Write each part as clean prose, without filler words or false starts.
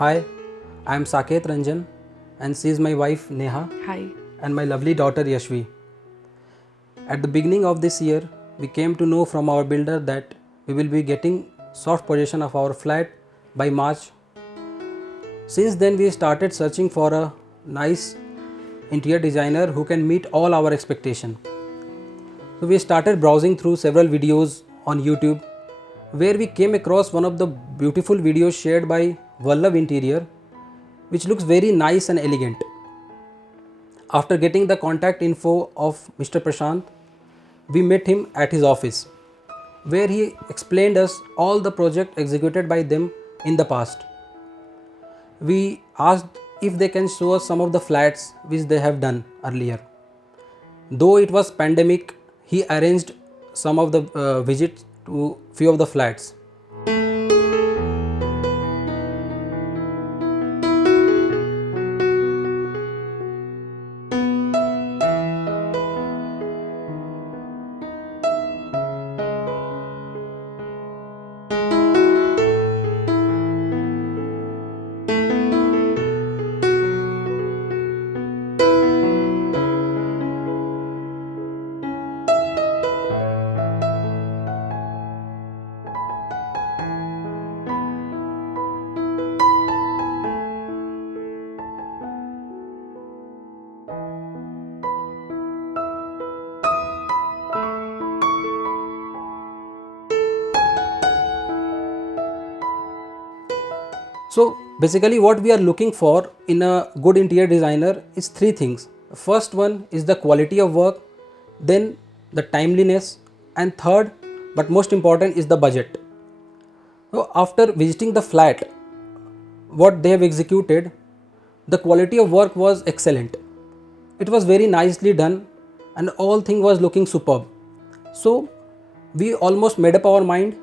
Hi, I am Saket Ranjan and she is my wife Neha. Hi. And my lovely daughter Yashvi. At the beginning of this year, we came to know from our builder that we will be getting soft possession of our flat by March. Since then, we started searching for a nice interior designer who can meet all our expectation. So we started browsing through several videos on YouTube where we came across one of the beautiful videos shared by Vallav Interior, which looks very nice and elegant. After getting the contact info of Mr. Prashant, we met him at his office, where he explained us all the project executed by them in the past. We asked if they can show us some of the flats which they have done earlier. Though it was pandemic, he arranged some of the visits to few of the flats. So basically what we are looking for in a good interior designer is three things. First one is the quality of work, then the timeliness, and third but most important is the budget. So after visiting the flat, what they have executed, the quality of work was excellent. It was very nicely done and all thing was looking superb. So we almost made up our mind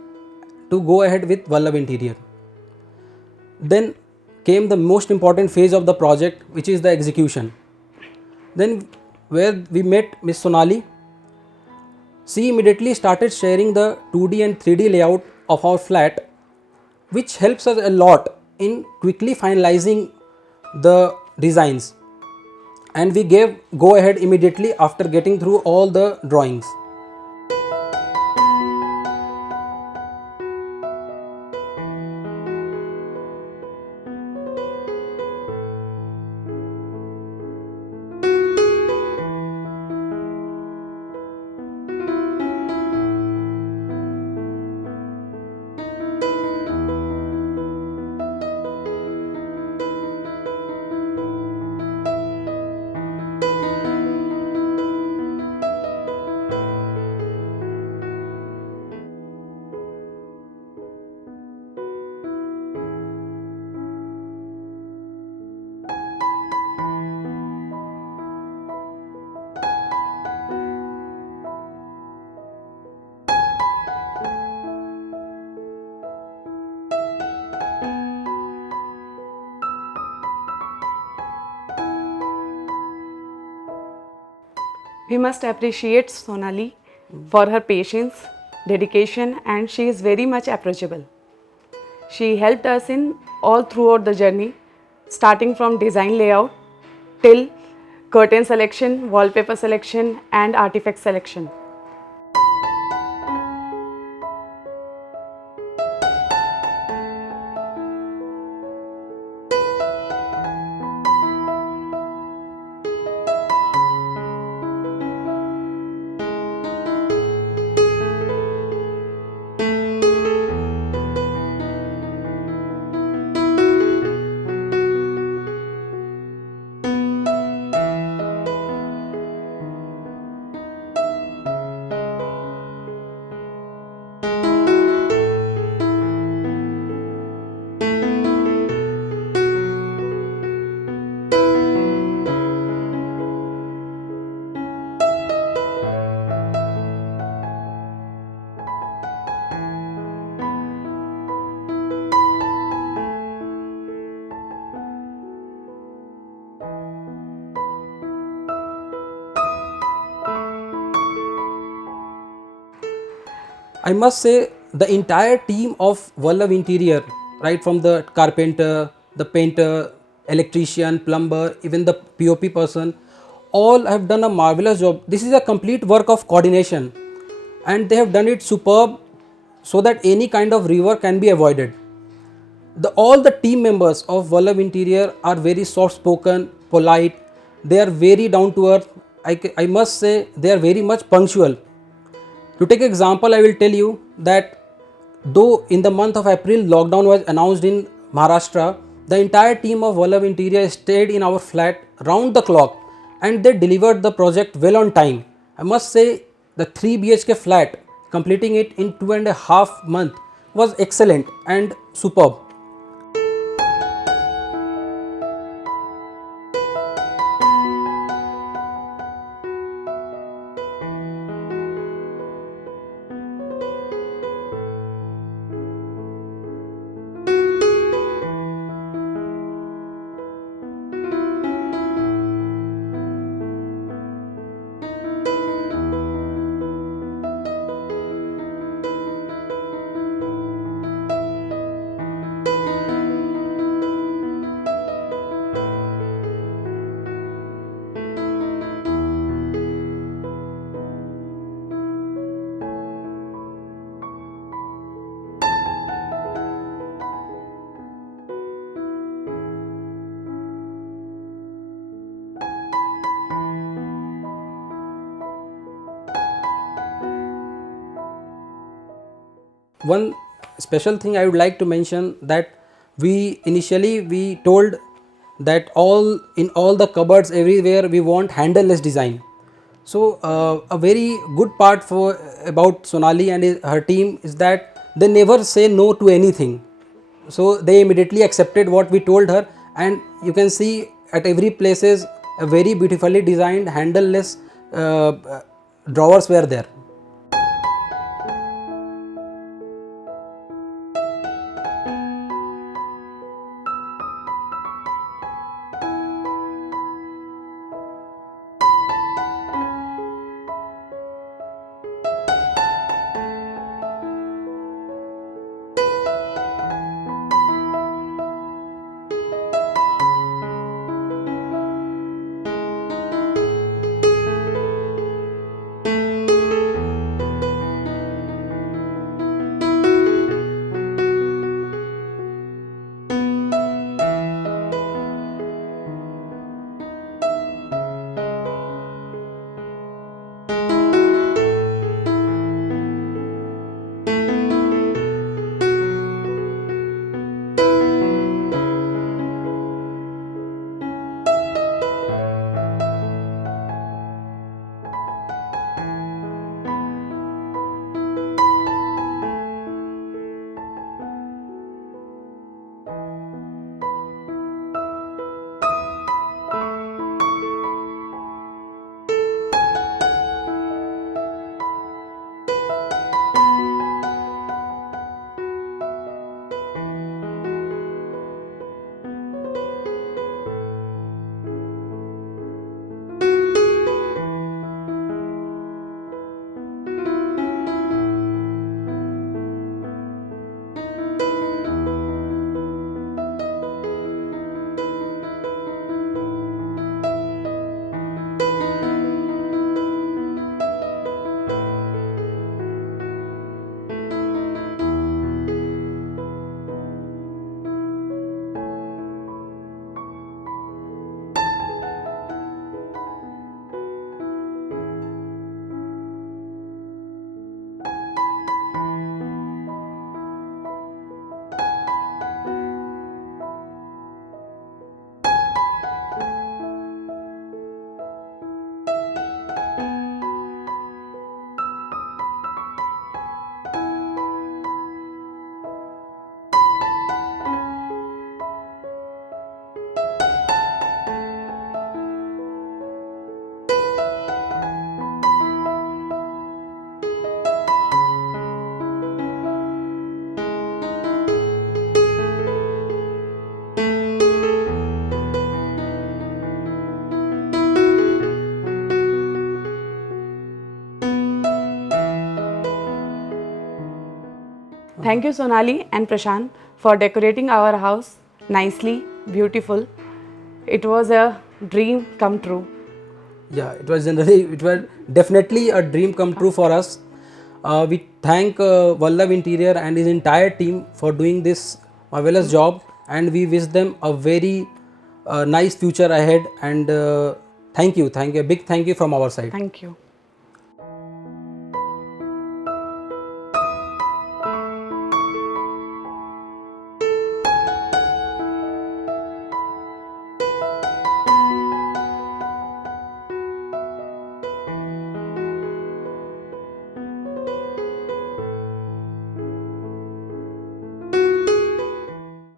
to go ahead with Vallav Interior. Then came the most important phase of the project, which is the execution. Then where we met Miss Sonali, she immediately started sharing the 2D and 3D layout of our flat, which helps us a lot in quickly finalizing the designs. And we gave go ahead immediately after getting through all the drawings. We must appreciate Sonali for her patience, dedication, and she is very much approachable. She helped us in all throughout the journey, starting from design layout till curtain selection, wallpaper selection, and artifact selection. I must say the entire team of Vallav Interior, right from the carpenter, the painter, electrician, plumber, even the POP person, all have done a marvelous job. This is a complete work of coordination, and they have done it superb so that any kind of rework can be avoided. All the team members of Vallabh Interior are very soft spoken, polite, they are very down to earth. I must say they are very much punctual. To take example, I will tell you that though in the month of April lockdown was announced in Maharashtra, the entire team of Vallabh Interior stayed in our flat round the clock and they delivered the project well on time. I must say the 3 BHK flat, completing it in 2.5 months, was excellent and superb. One special thing I would like to mention, that we initially told that all the cupboards everywhere we want handleless design. So a very good part for about Sonali and her team is that they never say no to anything. So they immediately accepted what we told her, and you can see at every places a very beautifully designed handleless drawers were there. Thank you, Sonali and Prashant, for decorating our house nicely, beautiful. It was a dream come true. Yeah, it was definitely a dream come true for us. We thank Vallabh Interior and his entire team for doing this marvelous job, and we wish them a very nice future ahead. And thank you, a big thank you from our side. Thank you.